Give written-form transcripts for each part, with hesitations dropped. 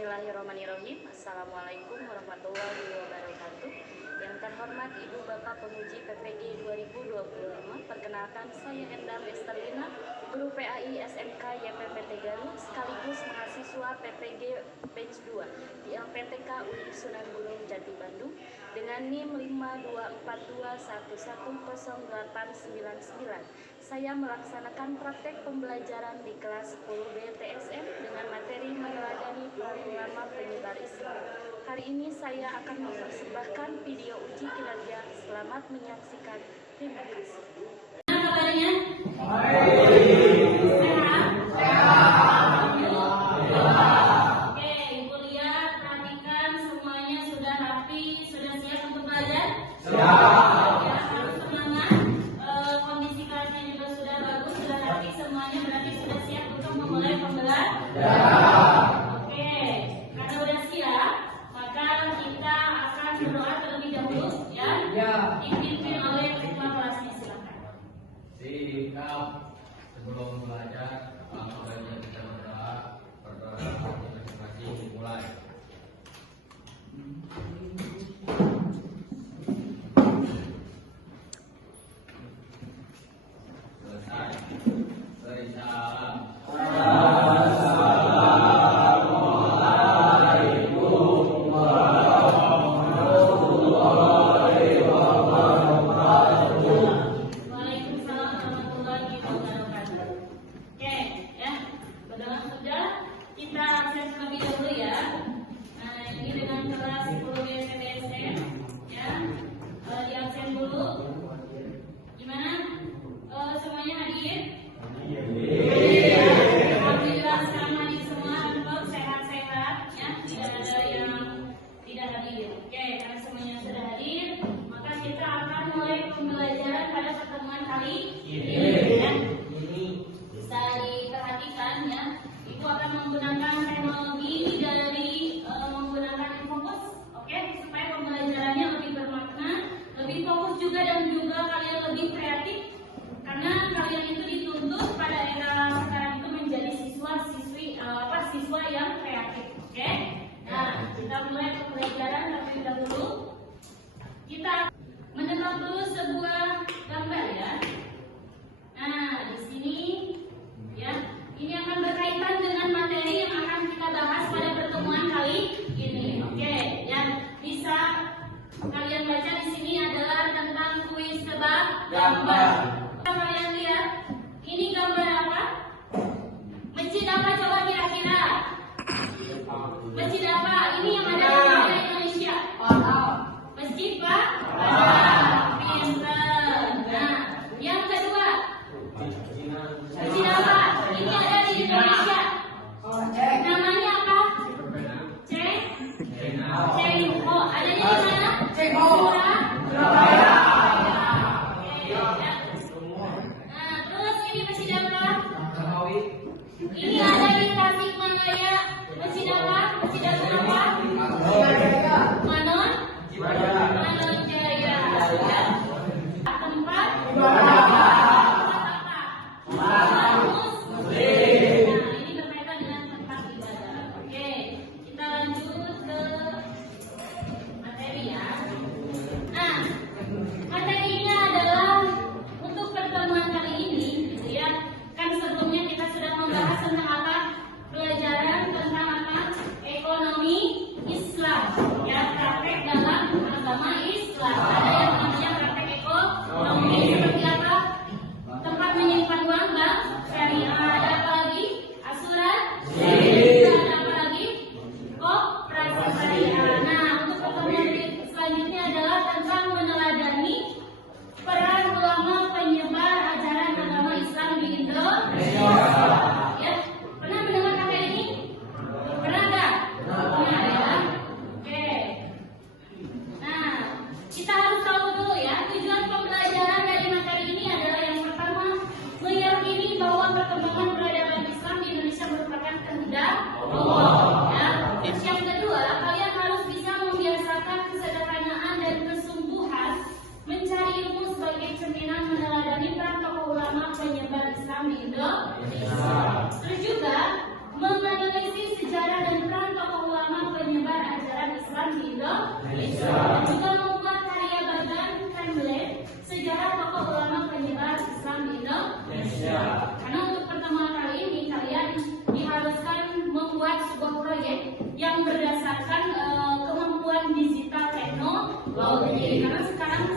Bismillahirrahmanirrahim. Assalamualaikum warahmatullahi wabarakatuh. Yang terhormat Ibu Bapak Penguji PPG 2025, perkenalkan saya Endar Esterlina, Guru PAI SMK YPPT Garut, sekaligus mahasiswa PPG Batch 2 di LPTK UI Sunan Gunung Jati Bandung dengan NIM 5241110899. Saya melaksanakan praktek pembelajaran di kelas 10B TSM dengan materi meneladani ulama penyebar Islam. Hari ini saya akan mempersembahkan video uji kinerja. Selamat menyaksikan. Terima kasih. Kabarnya? Oke, Ibu lihat, perhatikan semuanya sudah rapi, sudah siap untuk belajar? Siap. Ya, harus semangat. Kondisi kelasnya juga sudah bagus, sudah rapi semuanya, berarti sudah siap untuk memulai pembelajaran. Oke, karena sudah siap, maka kita akan berdoa terlebih dahulu, ya. Dipimpin oleh ketua kelasnya, silakan. Sikap sebelum belajar, langsung saja kita berdoa masing-masing dimulai. Selesai. Salam. Waalaikumsalam warahmatullahi wabarakatuh. Oke, ya, berdoa sudah. Kita absen terlebih dahulu ya. Nah, ini dengan kelas 10 BSM, ya. Di absen dulu. Gimana? Semuanya hadir? Alhamdulillah sekarang hadir semua, untuk sehat-sehat, ya. Tidak ada yang tidak hadir. Oke, karena semuanya sudah hadir, maka kita akan mulai pembelajaran pada pertemuan kali ini. Ya. Bisa diperhatikan, ya. Itu akan menggunakan teknologi dari menggunakan fokus, oke, supaya pembelajarannya lebih bermakna, lebih fokus juga, dan juga kalian lebih kreatif. Karena kalian itu dituntut pada era sekarang itu menjadi siswa yang kreatif, oke? Nah, kita mulai pembelajaran terlebih dahulu. Kita menebak dulu sebuah gambar, ya. Nah, di sini, ya, ini akan berkaitan dengan materi yang akan kita bahas pada pertemuan kali ini, oke? Yang bisa kalian baca di sini adalah tentang kuis tebak gambar. Kalian lihat, ini gambar apa? Masjid apa coba kira-kira? Masjid apa? Ini yang ada di negara Indonesia. Masjid Pak? Pinter. Nah, yang kedua, masjid apa? Ini ada di Indonesia. Namanya apa? Ceng. Oh, adanya di mana? Surabaya. Nah, terus ini masjid apa? Ini ada di Tasikmalaya. Masjid apa? Masjid apa? Manon? Manon Jaya. Ya. Tempat? Muslim. Nah, ini berkaitan dengan tempat ibadah. Oke, kita lanjut ke materi, ya. Nah, materinya adalah untuk pertemuan kali ini, gitu ya. Kan sebelumnya kita sudah membahas tentang apa? Pelajaran tentang sebuah proyek yang berdasarkan kemampuan digital teknologi. Karena sekarang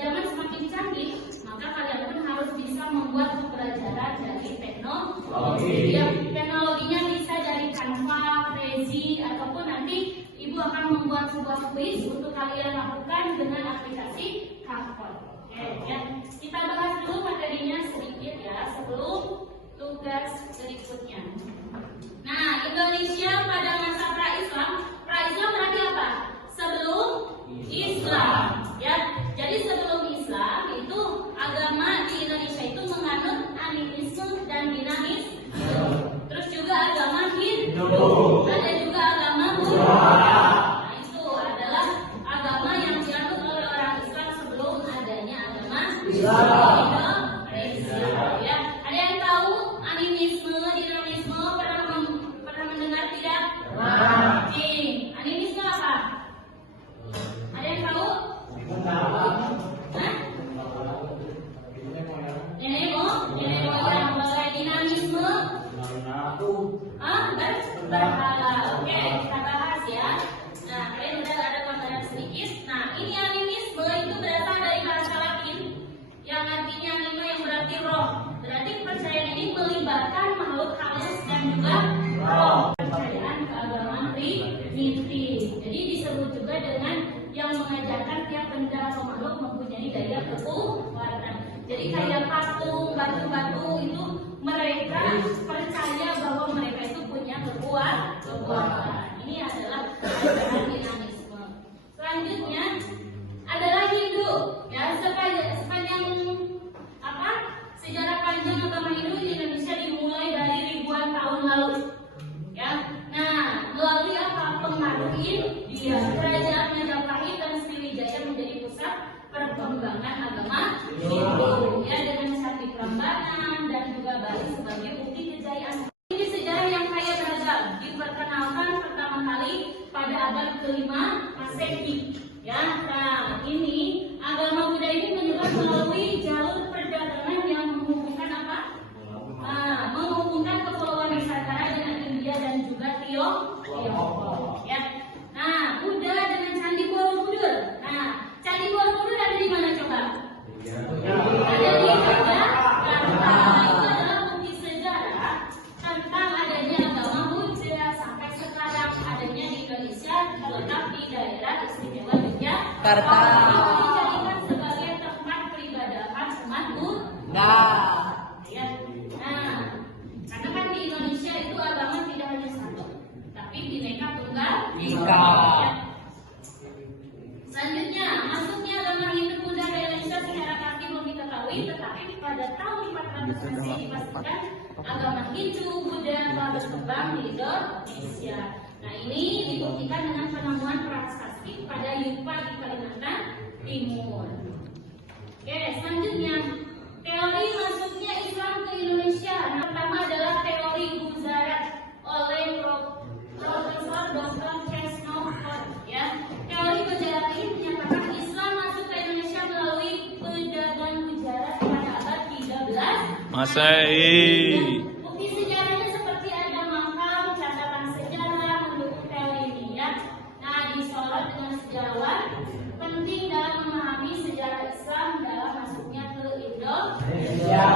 zaman semakin canggih, maka kalian pun harus bisa membuat pembelajaran dari teknologi. Ya, teknologinya bisa dari Canva, Prezi, ataupun nanti Ibu akan membuat sebuah quiz untuk kalian lakukan dengan aplikasi Canva. Oke, ya. Kita bahas dulu materinya sedikit ya sebelum tugas berikutnya. Nah, Indonesia pada masa pra-Islam berarti apa? Sebelum Islam, ya. Jadi sebelum Islam itu agama di Indonesia itu menganut animisme dan dinamisme. Terus juga agama Hindu, ada juga agama Buddha. Nah, itu adalah agama yang dianut oleh orang Islam sebelum adanya agama Islam. Ya, ada yang tahu animisme, dinamisme, pernah mendengar tidak? Animisme apa? Ada yang tahu? Nenek moyang. Kalau dinamisme? Berhala. Oke, kita bahas ya. Nah, kalian udah ada gambaran sedikit. Nah, ini animisme itu berasal dari bahasa Latin yang artinya anima yang berarti roh. Berarti kepercayaan ini melibatkan makhluk halus dan juga roh. Kepercayaan keagamaan primitif. Jadi disebut juga dengan yang mengajarkan tiap benda atau makhluk mempunyai daya kekuatan. Jadi kayak patung, batu-batu itu mereka percaya bahwa mereka itu punya kekuatan. Ini adalah ajaran dinamisme. Selanjutnya adalah Hindu. Ya, sepanjang sejarah panjang agama Hindu di Indonesia dimulai dari ribuan tahun lalu. Ya, nah melalui apa? Pengaruh India, kerajaan Majapahit dan Sriwijaya menjadi pusat perkembangan agama Hindu. Ya, dengan Candi Prambanan dan juga Bali sebagai bukti kejayaan. Ini sejarah yang kaya beragam, diperkenalkan pertama kali pada abad ke-5 Masehi. Ya, nah ini agama Buddha ini menyebar melalui jalur perdagangan yang menghubungkan apa? Menghubungkan kepulauan Nusantara dengan India dan juga Tiongkok. Ya, nah Buddha dengan Candi Borobudur. Nah, Candi Borobudur ada di mana coba? Ada di Jakarta. Itu adalah bukti sejarah tentang adanya agama Buddha sampai sekarang adanya di Indonesia, terletak di daerah istimewa Yogyakarta. Dijadikan sebagai tempat peribadahan umat Buddha. Ya. Nah, karena kan di Indonesia itu agama tidak hanya satu, tapi bineka tunggal ika. Selanjutnya, masuknya agama Hindu Buddha ke Indonesia secara pasti belum diketahui, tetapi pada tahun 400 Masehi dipastikan agama Hindu Buddha telah berkembang di Indonesia. Nah, ini dibuktikan dengan penemuan prasasti pada Yupa di Kalimantan Timur. Oke, selanjutnya teori masuknya Islam ke Indonesia. Nah, pertama adalah teori Guzarat oleh Profesor Dr. Chesnov. Ya, teori Guzarat ini menyatakan Islam masuk ke Indonesia melalui perdagangan Gujarat pada abad 13 Masehi. Bukti sejarahnya seperti ada makam, catatan sejarah mendukung teori ini ya. Nah, disorot dengan sejarawan penting dalam memahami sejarah Islam dalam masuknya ke Indonesia.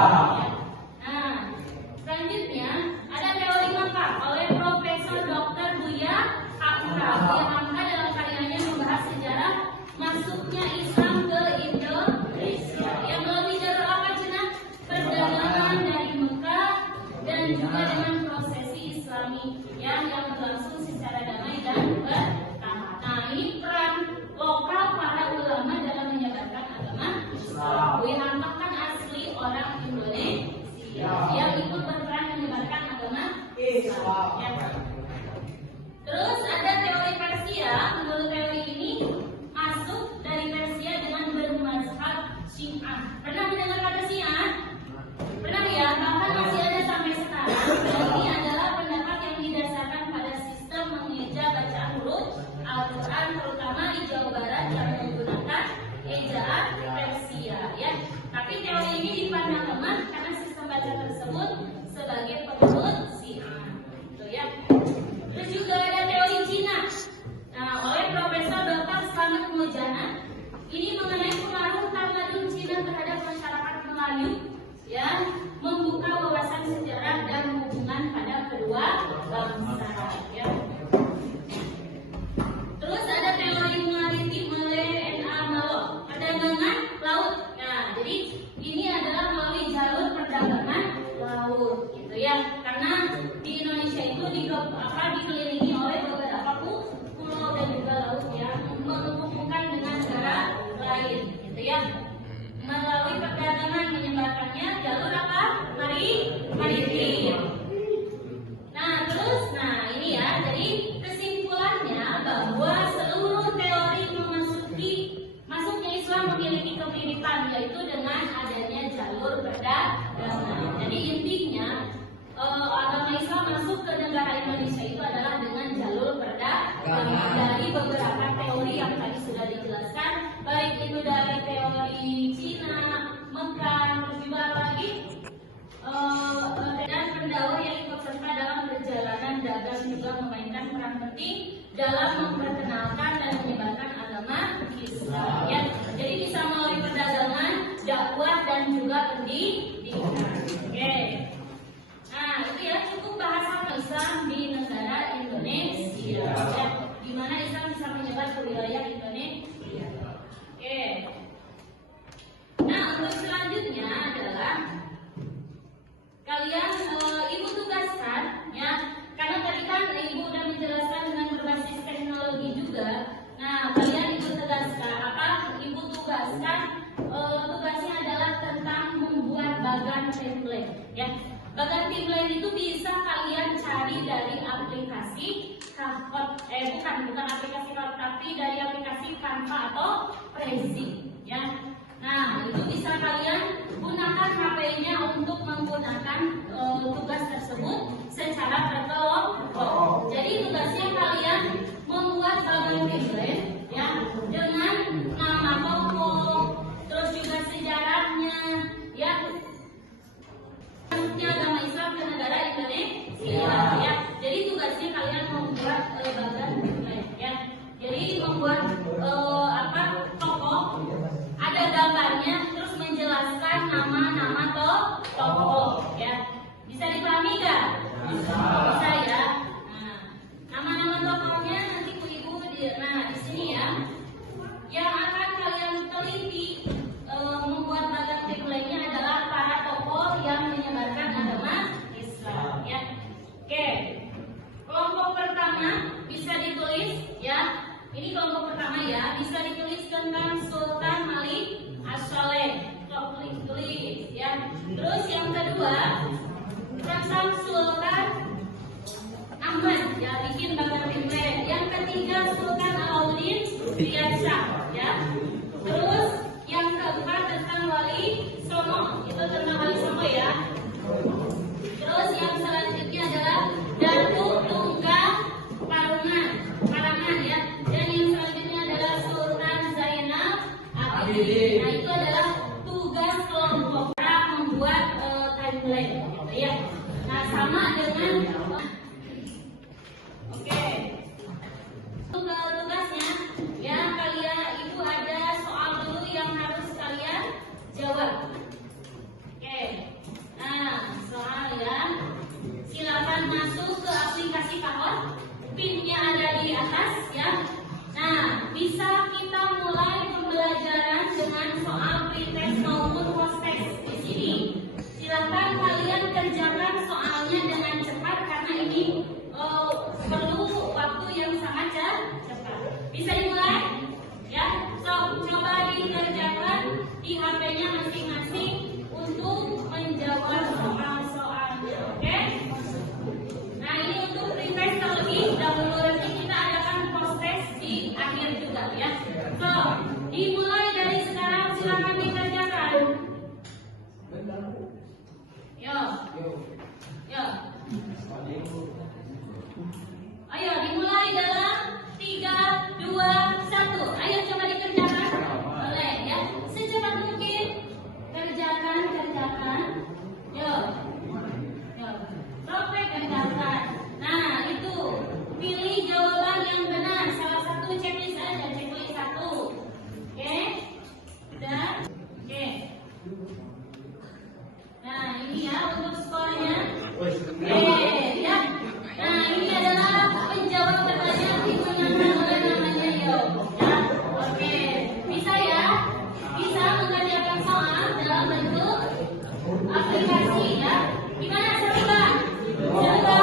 Nah, selanjutnya ada teori makam oleh Profesor Dr. Buya Hamka. Buya Hamka dalam karyanya membahas sejarah masuknya Islam ke Indonesia. Yang melalui jalur apa Cina? Perdagangan dari Mekah dan juga dengan prosesi Islami yang berlangsung secara damai dan bertahap. Nah, ini peran lokal para ulama dalam menyebarkan agama Islam. Buya Hamka kan asli orang Indonesia yang ikut berperan menyebarkan agama Islam. Ya. Terus ada teori Persia. Menurut teori ini masuk dari Persia dengan bermazhab Syiah. Pernah mendengar kata Syiah? Pernah ya? Bahkan masih ada sampai sekarang. Ini adalah pendapat yang didasarkan pada sistem mengeja bacaan huruf Al-Quran, terutama di Jawa Barat yang menggunakan ejaan Persia. Ya. Tapi teori ini dipandang lemah karena sistem baca tersebut dari beberapa teori yang tadi sudah dijelaskan, baik itu dari teori Cina, Mekah, terus juga lagi dan pendahulu yang ikut serta dalam perjalanan dagang juga memainkan peran penting dalam memperkenalkan dan menyebarkan agama Islam. Ya. Jadi bisa melalui perdagangan, dakwah dan juga pendidikan. Oke. Nah, itu ya cukup bahasan Islam di negara Indonesia. Ya. Di mana Islam bisa menyebar ke wilayah Indonesia. Oke. Nah, untuk selanjutnya adalah kalian ibu tugaskan ya, karena tadi kan ibu udah menjelaskan dengan berbasis teknologi juga. Nah, kalian ibu tugaskan apa? Ibu tugaskan tugasnya adalah tentang membuat bagan template ya. Bagan template itu bisa kalian cari dari aplikasi bukan aplikasi Canva, tapi dari aplikasi Canva atau Prezi ya. Nah, itu bisa kalian gunakan HP-nya untuk menggunakan tugas tersebut secara berkelompok. Jadi tugasnya kalian membuat bagan template ya dengan nama toko, terus juga sejarahnya ya. Agama Islam ke negara Indonesia ya. Jadi tugasnya kalian membuat bagan template ya. Jadi membuat toko, ada gambarnya, terus menjelaskan nama-nama toko ya. Bisa dipahami nggak? Bisa ya. Nah, nama-nama tokonya nanti ibu di sini ya. Yang akan kalian teliti membuat bagan template-nya adalah para tokoh yang menyebarkan agama Islam ya. Oke. Kelompok pertama bisa ditulis ya. Ini kelompok pertama ya, bisa ditulis tentang Sultan Malik As-Saleh. Tulis ya. Terus yang kedua tentang Sultan Ahmad ya, bikin bagan template. Yang ketiga Sultan Alauddin Shah ya. Terus yang keempat tentang Wali Songo, itu tentang Wali Songo ya. Terus yang selanjutnya adalah Datuk Tunggal Parangan ya. Dan yang selanjutnya adalah Sultan Zainal Abidin. Nah, itu adalah tugas kelompok membuat template gitu ya. Nah, sama dengan tugasnya ya, kalian ibu ada soal dulu yang harus kalian jawab. Oke. Nah, soal ya. Silakan masuk ke aplikasi Kahon. Pinnya ada di atas ya. Nah, bisa kita mulai pembelajaran dengan soal pretest maupun post-test di sini. Silakan kalian kerjakan soalnya dengan cepat karena ini perlu waktu yang sangat cepat. Bisa dimulai? Ya, coba dikerjakan di HP-nya masing-masing untuk menjawab soal-soalnya. Oke? Nah, ini untuk pretest terlebih dahulu, nanti kita adakan post-test di akhir juga ya. Dimulai dari sekarang, silakan dikerjakan. Yo. Ayo dimulai dalam 3, 2, 1. Ayo coba dikerjakan. Boleh ya. Secepat mungkin. Kerjakan. Yo. Sampai kerjakan. Nah, itu. Pilih jawaban yang benar. Salah satu checklist aja, checklist 1. Oke? Dan oke. Nah, ini ya untuk skornya. Ya. Nah, ini adalah penjawab pertanyaan digunakan oleh namanya Yo. Ya, oke. Bisa ya? Bisa mengerjakan soal dalam bentuk aplikasi ya. Gimana coba? Coba.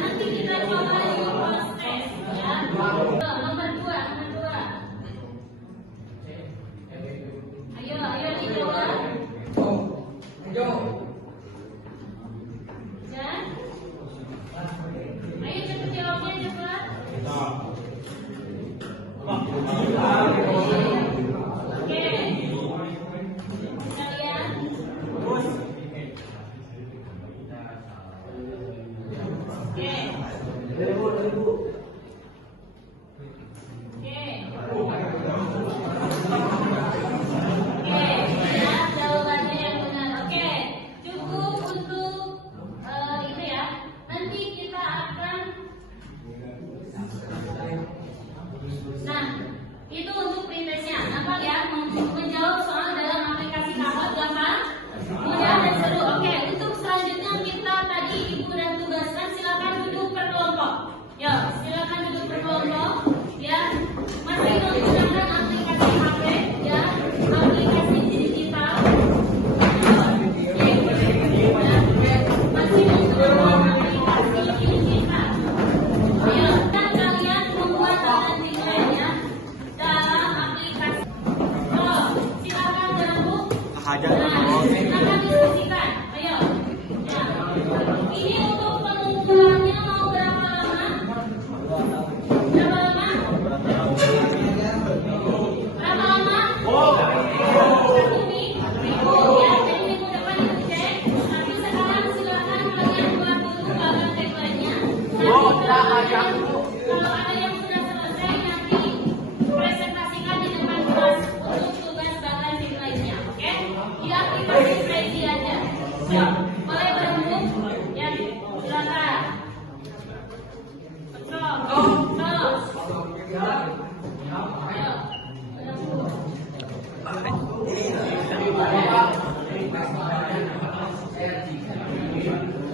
Nanti kita coba di proses ya. Nomor 2. Ayo dicoba. Dan ayo cepat jawabnya cepat. Oke. Kalian. Oke.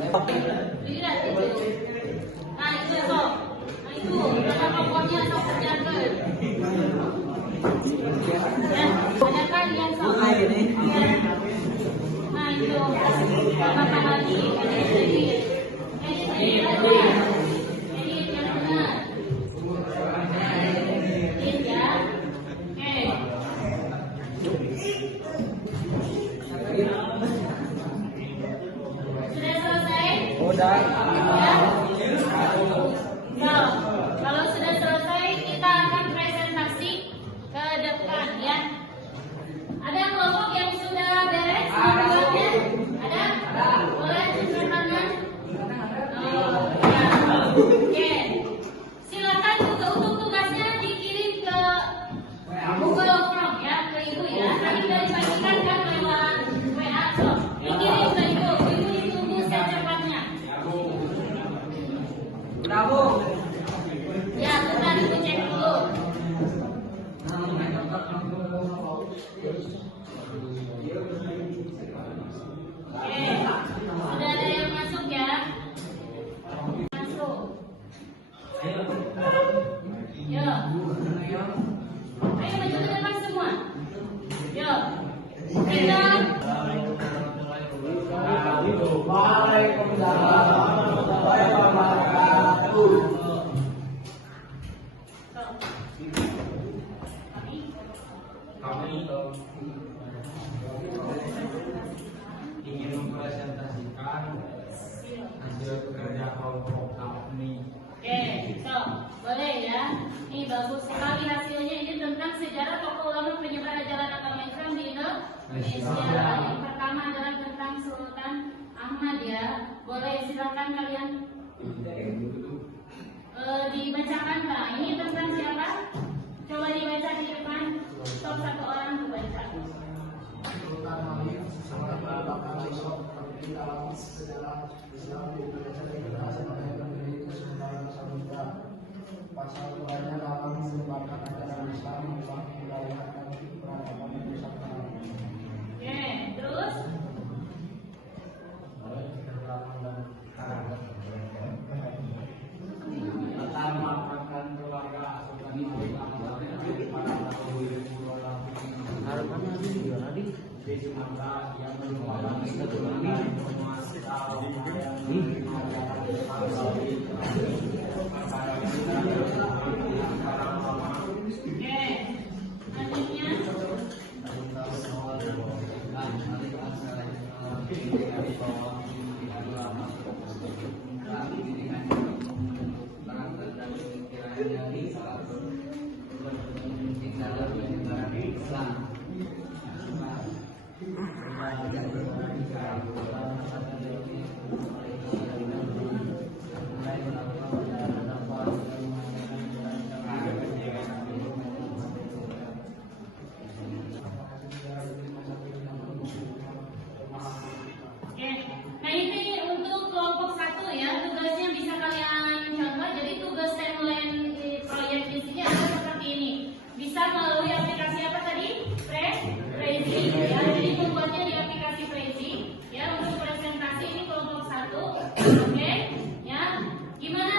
Lihat itu. Nah itu sok. Nah itu nama pokoknya sok kerjakan. Ya, ada kalian sok. Nah itu. Apa lagi? Edit yang benar. Edit ya. Oke. Sudah selesai? Udah. Nah, kalau sudah selesai kita akan presentasi ke depan ya. Ada kelompok yang sudah beres membuatnya? Ada? Boleh tunjukkan tangan? Oh, ya. Oke. Silakan untuk tugasnya dikirim ke Google Form ya, ke ibu ya. Tadi sudah dibagikan kan lewat WA. So, dikirim ke ibu. Ibu ditunggu secepatnya. Bravo. Ya, bentar ibu cek dulu. Oke, sudah ada yang masuk ya? Masuk. Yo. Ayo maju ke depan semua. Yo. Kita. Waalaikumsalam warahmatullahi wabarakatuh. Kami ingin mempresentasikan hasil kerja kelompok kami. Oke, so boleh ya. Ini bagus sekali hasilnya. Ini tentang sejarah tokoh ulama penyebar ajaran agama Islam di Indonesia. Yang pertama adalah tentang Sultan Ahmad ya. Boleh silakan kalian dibacakan Pak. Ini tentang siapa? Coba dibaca di depan. Stop satu orang untuk baca. Sultan Hamid seorang ulama Islam di dalam sejarah Islam di Indonesia diketahui sebagai pendiri Kesultanan Samudra. Pasal keduanya dalam menyebarkan ajaran Islam membuat wilayah dan peradaban Nusantara. Oke, terus Latar belakang keluarga Sultan Hamid pada tahun 2020 di Sumatera yang merupakan keturunan oke. Selanjutnya oke. Nah ini untuk kelompok 1 ya, tugasnya bisa kalian contoh. Jadi tugas timeline di proyek di sini ada seperti ini. Bisa melalui aplikasi apa tadi? Prezi ya. Jadi membuatnya di aplikasi Prezi ya untuk presentasi ini kelompok 1. Oke, ya. Gimana?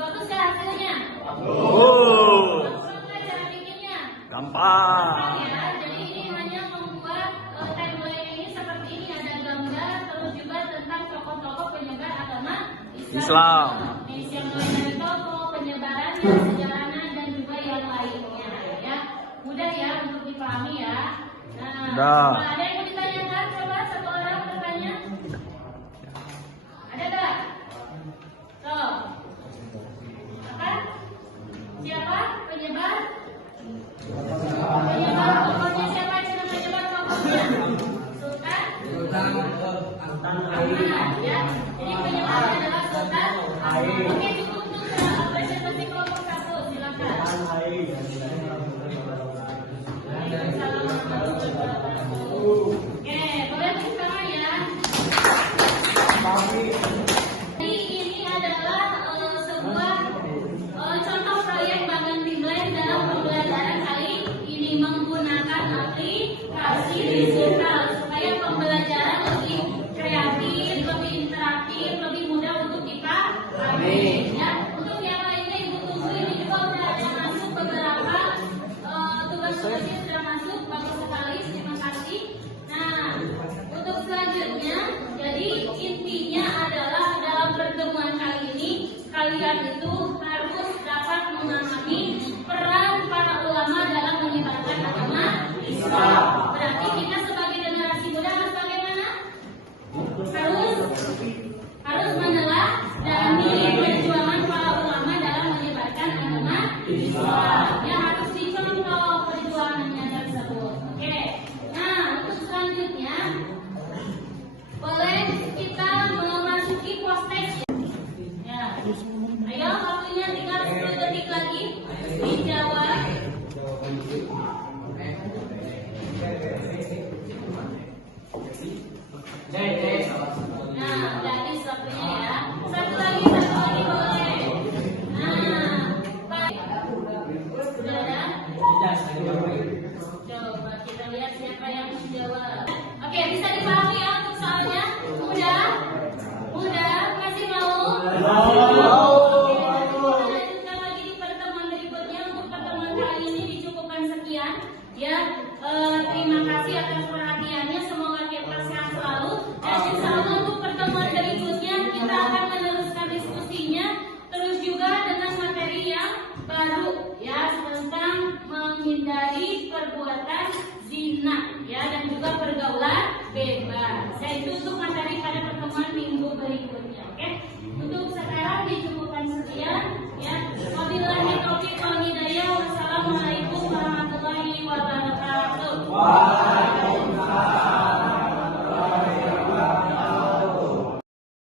Bagus ya hasilnya? Oh, Gampang nggak cara bikinnya? gampang. Ya, jadi ini hanya membuat timeline ini seperti ini, ada gambar terus juga tentang tokoh-tokoh penyebar agama Islam. Yang mulai dari tokoh, penyebarannya, sejarahnya dan juga yang lainnya ya. Mudah ya untuk dipahami ya. Nah, Mudah. kalau ada yang mau ditanyakan, coba satu orang bertanya. Ada nggak? So, apa? Siapa penyebar? Penyebar tokohnya siapa yang sudah menyebar tokohnya? Sultan Ahmad ya. Jadi penyebarnya adalah Sultan Ahmad. Oke, cukup untuk presentasi kelompok 1. Silakan. Waalaikumsalam warahmatullahi wabarakatuh.